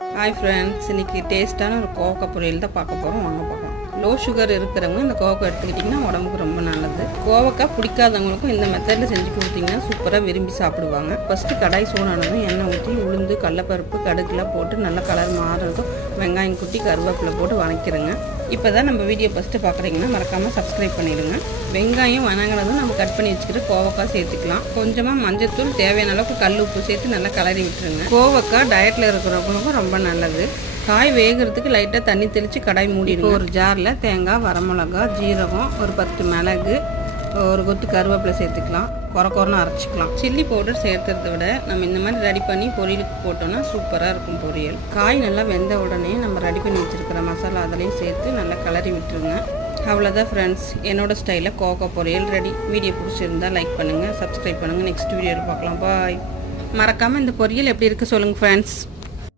Hi friends, இன்றைக்கி டேஸ்ட்டான ஒரு கோவக்காய் பொரியல் தான் பார்க்க போகிறோம். வாங்க பார்க்கலாம். லோ சுகர் இருக்கிறவங்க இந்த கோவக்காய் எடுத்துக்கிட்டிங்கன்னா உடம்புக்கு ரொம்ப நல்லது. கோவக்காய் பிடிக்காதவங்களுக்கும் இந்த மெத்தடில் செஞ்சு கொடுத்தீங்கன்னா சூப்பராக விரும்பி சாப்பிடுவாங்க. ஃபஸ்ட்டு கடாய் சூடானதும் எண்ணெய் ஊற்றி உளுந்து, கடலப்பருப்பு, கடுகுலாம் போட்டு நல்லா கலர் மாறுறதும் வெங்காயம் குட்டி கருவேப்பிலை போட்டு வதக்கிடுங்க. இப்போ தான் நம்ம வீடியோ ஃபஸ்ட்டு பார்க்குறீங்கன்னா மறக்காமல் சப்ஸ்கிரைப் பண்ணிடுங்க. வெங்காயம் வதங்கினதும் நம்ம கட் பண்ணி வச்சுக்கிட்டு கோவக்காய் சேர்த்துக்கலாம். கொஞ்சமாக மஞ்சத்தூள், தேவையான அளவுக்கு கல் உப்பு சேர்த்து நல்லா கலரி விட்டுருங்க. கோவக்காய் டயட்டில் இருக்கிறவங்களுக்கும் ரொம்ப நல்லது. காய் வேகிறதுக்கு லைட்டாக தண்ணி தெளித்து கடாய் மூடிடுங்க. ஒரு ஜாரில் தேங்காய், வரமிளகா, ஜீரகம், ஒரு 10 மிளகு, ஒரு கொத்து கருவேப்பிலை சேர்த்துக்கலாம். குறன்னு அரைச்சிக்கலாம். சில்லி பவுடர் சேர்த்துறத விட நம்ம இந்த மாதிரி ரெடி பண்ணி பொரியலுக்கு போட்டோம்னா சூப்பராக இருக்கும் பொரியல். காய் நல்லா வெந்த உடனே நம்ம ரெடி பண்ணி வச்சுருக்கிற மசாலா அதிலையும் சேர்த்து நல்லா கலரி விட்டுருங்க. அவ்வளோதான் ஃப்ரெண்ட்ஸ், என்னோடய ஸ்டைலில் கோவக்காய் பொரியல் ரெடி. வீடியோ பிடிச்சிருந்தா லைக் பண்ணுங்கள், சப்ஸ்கிரைப் பண்ணுங்கள். நெக்ஸ்ட் வீடியோவில் பார்க்கலாம். பாய். மறக்காமல் இந்த பொரியல் எப்படி இருக்குது சொல்லுங்கள் ஃப்ரெண்ட்ஸ்.